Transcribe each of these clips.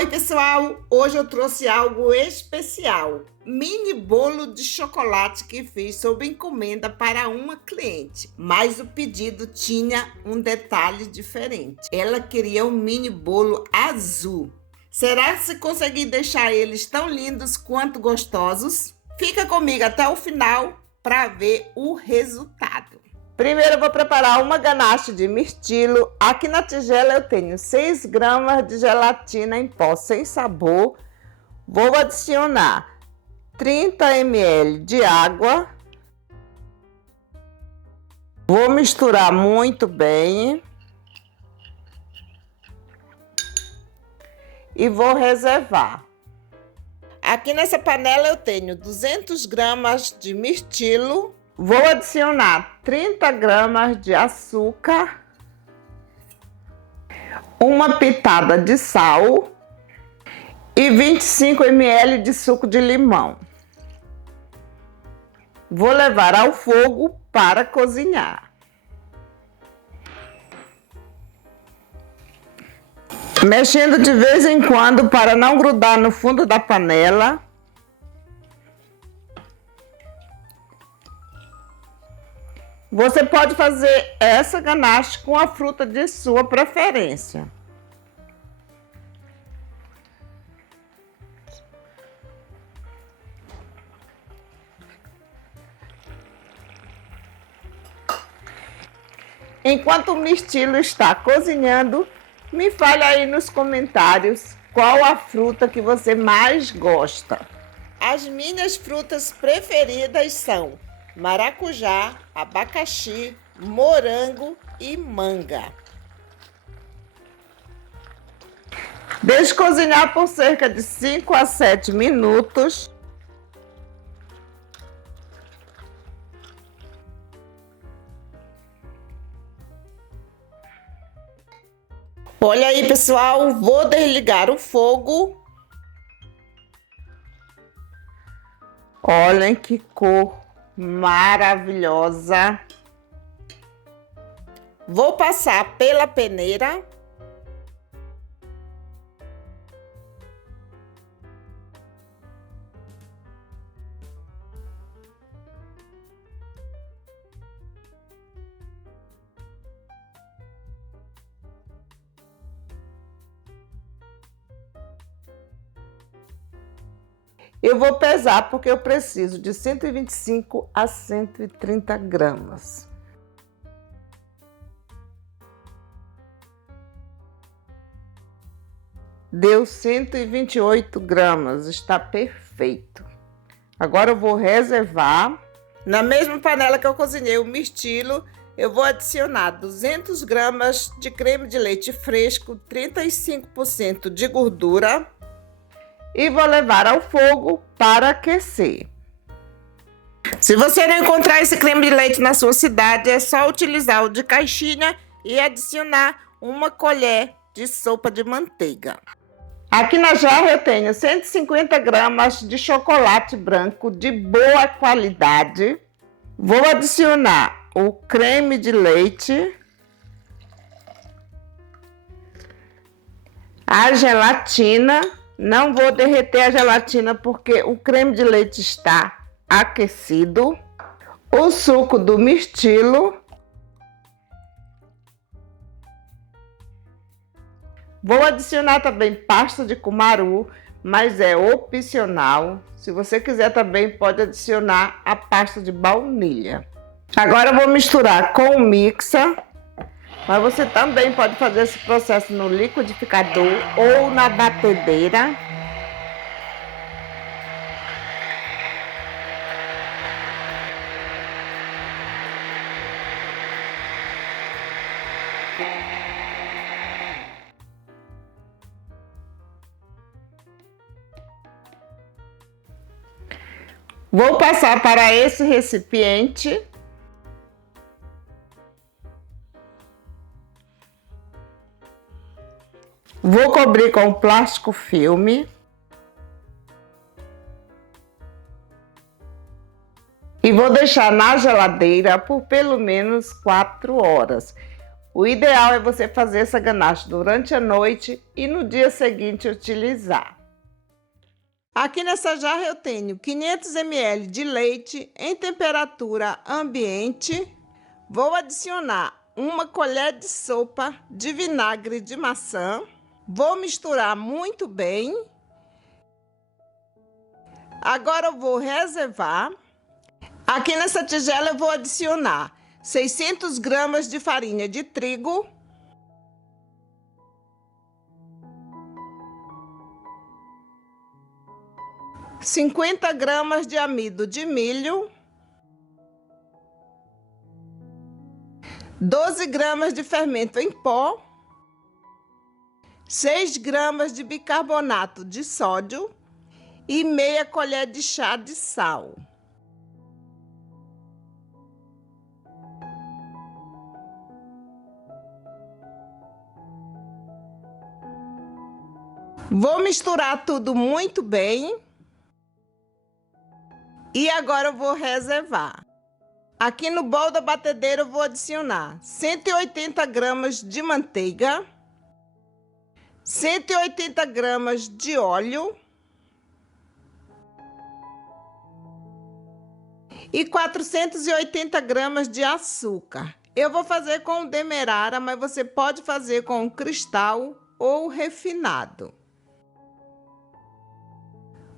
Oi, pessoal! Hoje eu trouxe algo especial. Mini bolo de chocolate que fiz sob encomenda para uma cliente. Mas o pedido tinha um detalhe diferente. Ela queria um mini bolo azul. Será que consegui deixar eles tão lindos quanto gostosos? Fica comigo até o final para ver o resultado. Primeiro eu vou preparar uma ganache de mirtilo. Aqui na tigela eu tenho 6 gramas de gelatina em pó sem sabor. Vou adicionar 30 ml de água. Vou misturar muito bem. E vou reservar. Aqui nessa panela eu tenho 200 gramas de mirtilo. Vou adicionar 30 gramas de açúcar, uma pitada de sal e 25 ml de suco de limão. Vou levar ao fogo para cozinhar. Mexendo de vez em quando para não grudar no fundo da panela. Você pode fazer essa ganache com a fruta de sua preferência. Enquanto o mirtilo está cozinhando, me fale aí nos comentários qual a fruta que você mais gosta. As minhas frutas preferidas são maracujá, abacaxi, morango e manga. Deixe cozinhar por cerca de 5 a 7 minutos. Olha aí, pessoal, vou desligar o fogo. Olhem que cor maravilhosa. Vou passar pela peneira. Eu vou pesar porque eu preciso de 125 a 130 gramas. Deu 128 gramas, está perfeito. Agora eu vou reservar. Na mesma panela que eu cozinhei o mirtilo, eu vou adicionar 200 gramas de creme de leite fresco, 35% de gordura. E vou levar ao fogo para aquecer. Se você não encontrar esse creme de leite na sua cidade, é só utilizar o de caixinha e adicionar uma colher de sopa de manteiga. Aqui na jarra eu tenho 150 gramas de chocolate branco de boa qualidade. Vou adicionar o creme de leite, a gelatina. Não vou derreter a gelatina porque o creme de leite está aquecido. O suco do mirtilo. Vou adicionar também pasta de cumaru, mas é opcional. Se você quiser também pode adicionar a pasta de baunilha. Agora eu vou misturar com o mixer. Mas você também pode fazer esse processo no liquidificador ou na batedeira. Vou passar para esse recipiente. Vou cobrir com plástico filme. E vou deixar na geladeira por pelo menos 4 horas. O ideal é você fazer essa ganache durante a noite e no dia seguinte utilizar. Aqui nessa jarra eu tenho 500 ml de leite em temperatura ambiente. Vou adicionar uma colher de sopa de vinagre de maçã. Vou misturar muito bem. Agora eu vou reservar. Aqui nessa tigela eu vou adicionar 600 gramas de farinha de trigo, 50 gramas de amido de milho, 12 gramas de fermento em pó, 6 gramas de bicarbonato de sódio e meia colher de chá de sal. Vou misturar tudo muito bem. E agora eu vou reservar. Aqui no bol da batedeira eu vou adicionar 180 gramas de manteiga, 180 gramas de óleo e 480 gramas de açúcar. Eu vou fazer com o demerara, mas você pode fazer com o cristal ou refinado.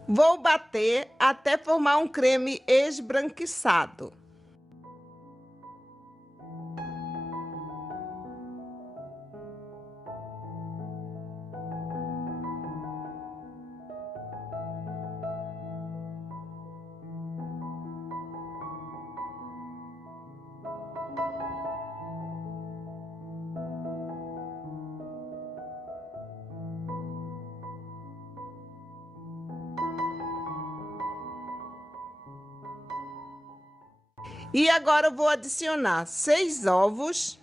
Vou bater até formar um creme esbranquiçado. E agora eu vou adicionar 6 ovos.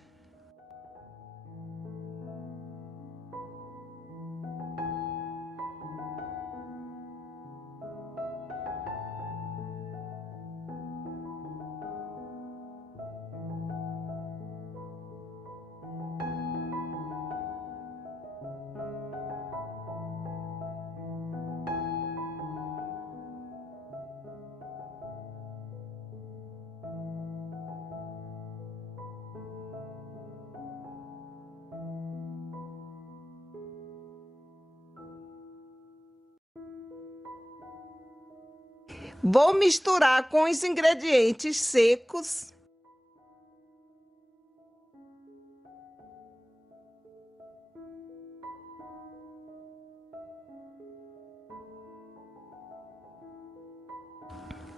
Vou misturar com os ingredientes secos.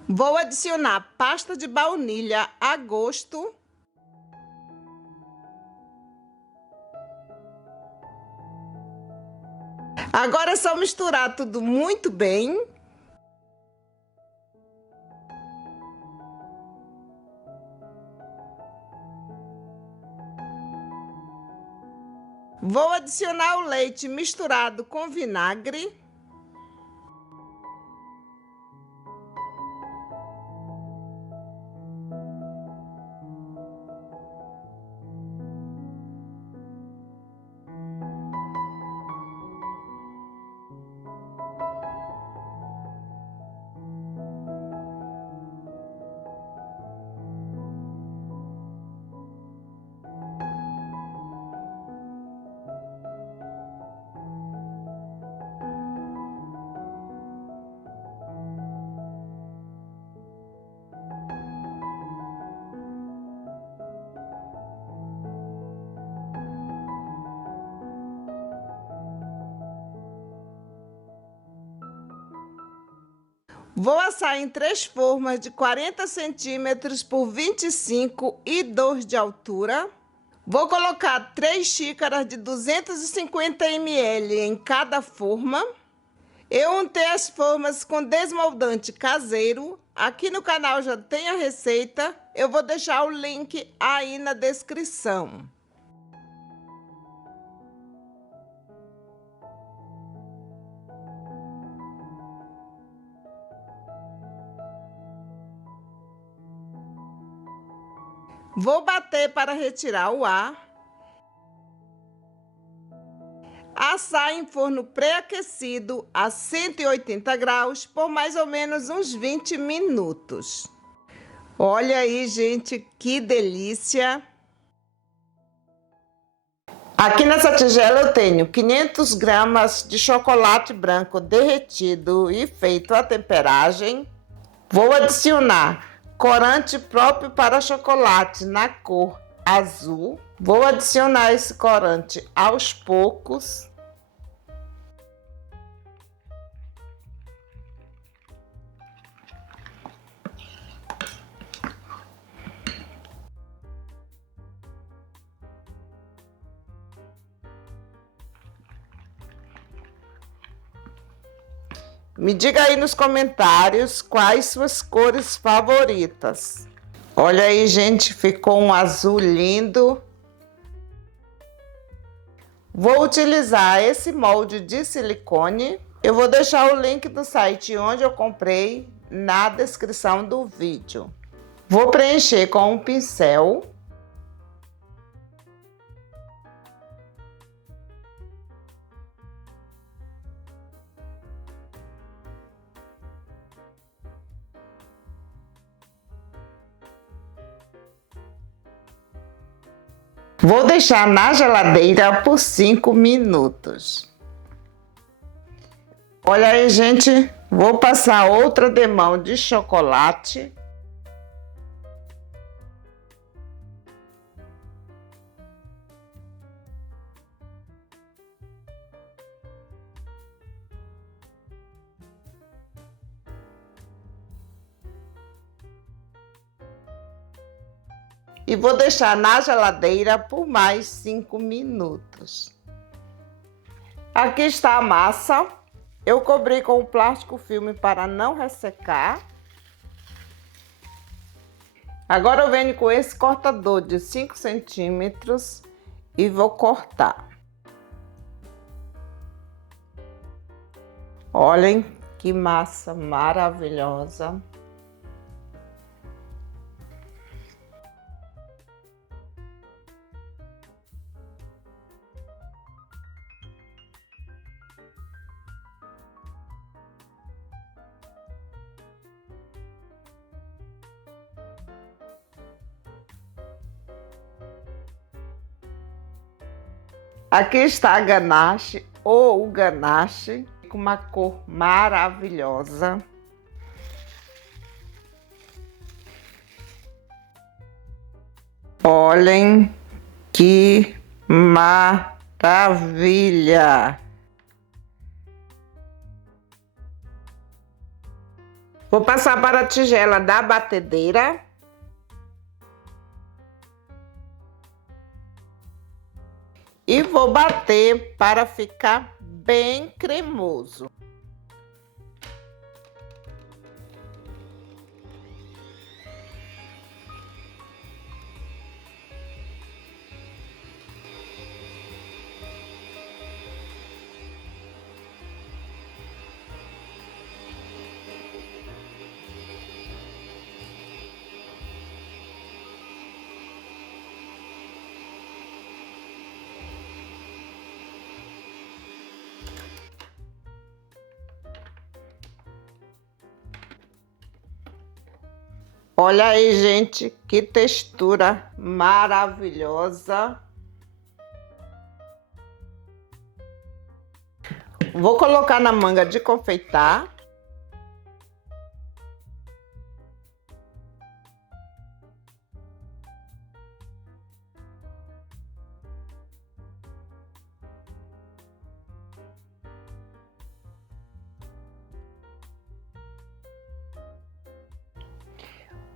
Vou adicionar pasta de baunilha a gosto. Agora é só misturar tudo muito bem. Vou adicionar o leite misturado com vinagre. Vou assar em 3 formas de 40 centímetros por 25 e 2 de altura. Vou colocar 3 xícaras de 250 ml em cada forma. Eu untei as formas com desmoldante caseiro. Aqui no canal já tem a receita. Eu vou deixar o link aí na descrição. Vou bater para retirar o ar. Assar em forno pré-aquecido a 180 graus por mais ou menos uns 20 minutos. Olha aí, gente, que delícia! Aqui nessa tigela eu tenho 500 gramas de chocolate branco derretido e feito a temperagem. Vou adicionar corante próprio para chocolate na cor azul. Vou adicionar esse corante aos poucos. Me diga aí nos comentários quais suas cores favoritas. Olha aí, gente, ficou um azul lindo. Vou utilizar esse molde de silicone. Eu vou deixar o link do site onde eu comprei na descrição do vídeo. Vou preencher com um pincel. Vou deixar na geladeira por 5 minutos. Olha aí, gente, vou passar outra demão de chocolate. E vou deixar na geladeira por mais 5 minutos. Aqui está a massa. Eu cobri com o plástico filme para não ressecar. Agora eu venho com esse cortador de 5 centímetros e vou cortar. Olhem que massa maravilhosa. Aqui está a ganache ou o ganache com uma cor maravilhosa. Olhem que maravilha! Vou passar para a tigela da batedeira. E vou bater para ficar bem cremoso. Olha aí, gente, que textura maravilhosa. Vou colocar na manga de confeitar.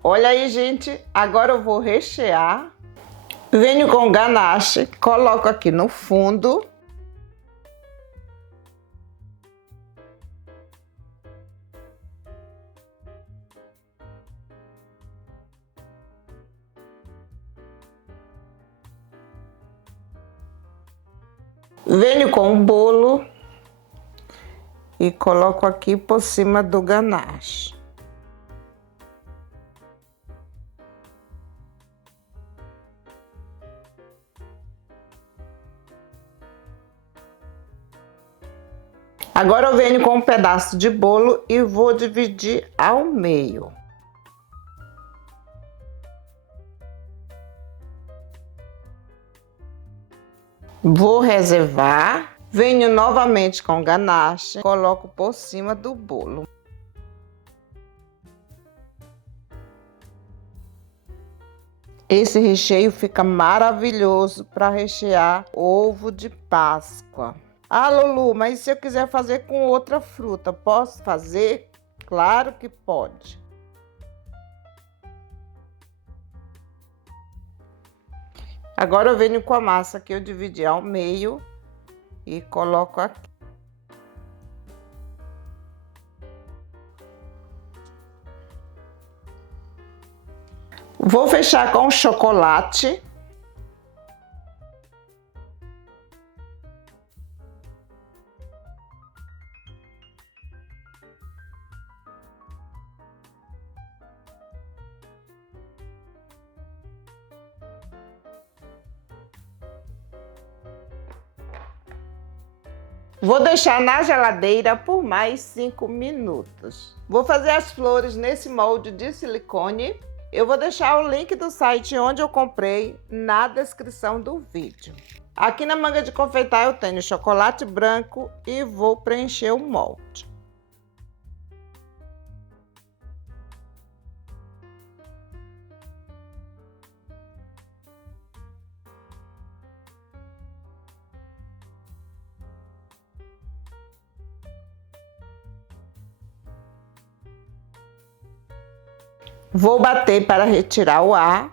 Olha aí, gente, agora eu vou rechear. Venho com ganache, coloco aqui no fundo. Venho com o bolo e coloco aqui por cima do ganache. Agora eu venho com um pedaço de bolo e vou dividir ao meio. Vou reservar. Venho novamente com ganache, coloco por cima do bolo. Esse recheio fica maravilhoso para rechear ovo de Páscoa. Ah, Lulu, mas se eu quiser fazer com outra fruta, posso fazer? Claro que pode. Agora eu venho com a massa que eu dividi ao meio e coloco aqui. Vou fechar com chocolate. Vou deixar na geladeira por mais 5 minutos. Vou fazer as flores nesse molde de silicone. Eu vou deixar o link do site onde eu comprei na descrição do vídeo. Aqui na manga de confeitar eu tenho chocolate branco e vou preencher o molde. Vou bater para retirar o ar.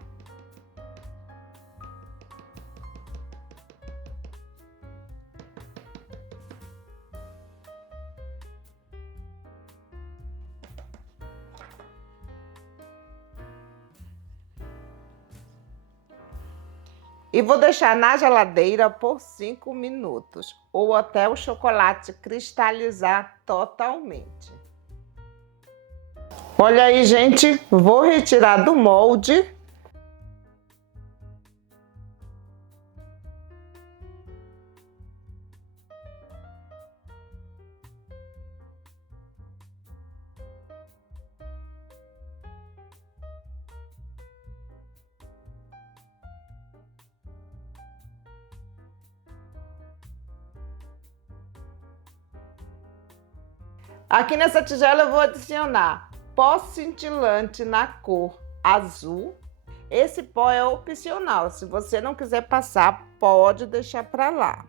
E vou deixar na geladeira por 5 minutos, ou até o chocolate cristalizar totalmente. Olha aí, gente, vou retirar do molde. Aqui nessa tigela eu vou adicionar pó cintilante na cor azul. Esse pó é opcional, se você não quiser passar, pode deixar para lá.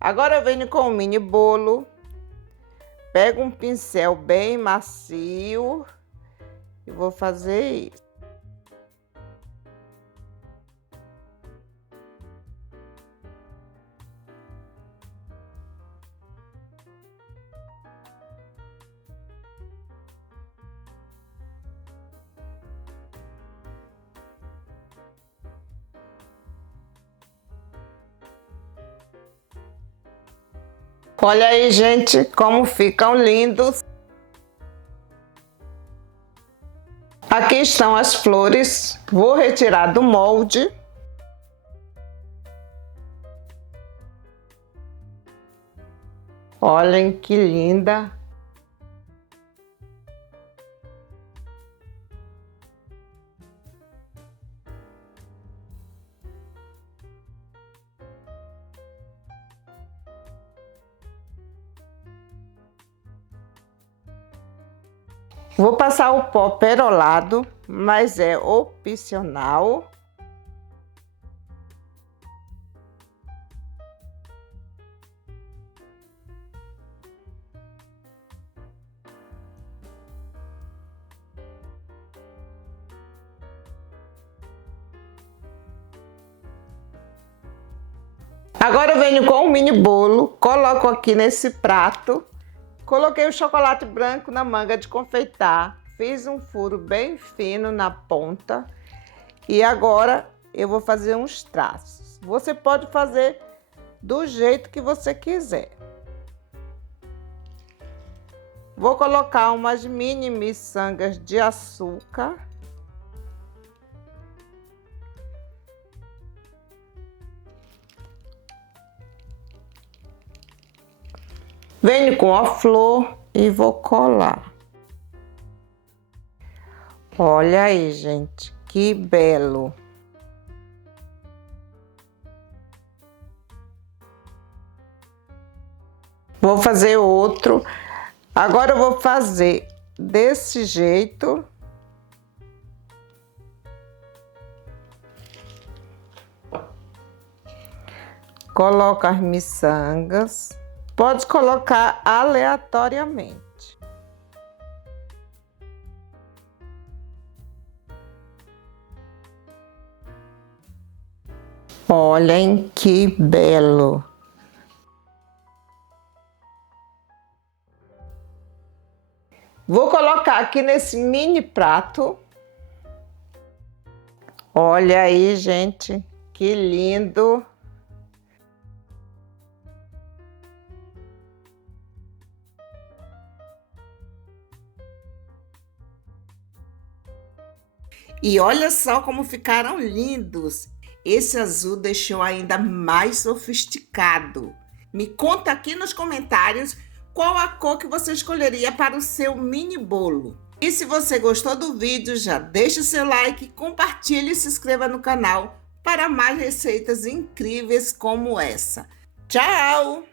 Agora eu venho com o mini bolo, pego um pincel bem macio e vou fazer isso. Olha aí, gente, como ficam lindos. Aqui estão as flores. Vou retirar do molde. Olhem que linda. Vou passar o pó perolado, mas é opcional. Agora eu venho com o mini bolo, coloco aqui nesse prato. Coloquei o chocolate branco na manga de confeitar, fiz um furo bem fino na ponta e agora eu vou fazer uns traços. Você pode fazer do jeito que você quiser. Vou colocar umas mini miçangas de açúcar. Venho com a flor e vou colar. Olha aí, gente, que belo. Vou fazer outro. Agora eu vou fazer desse jeito. Coloco as miçangas. Pode colocar aleatoriamente. Olhem que belo! Vou colocar aqui nesse mini prato. Olha aí, gente, que lindo! E olha só como ficaram lindos! Esse azul deixou ainda mais sofisticado. Me conta aqui nos comentários qual a cor que você escolheria para o seu mini bolo. E se você gostou do vídeo, já deixa o seu like, compartilhe e se inscreva no canal para mais receitas incríveis como essa. Tchau!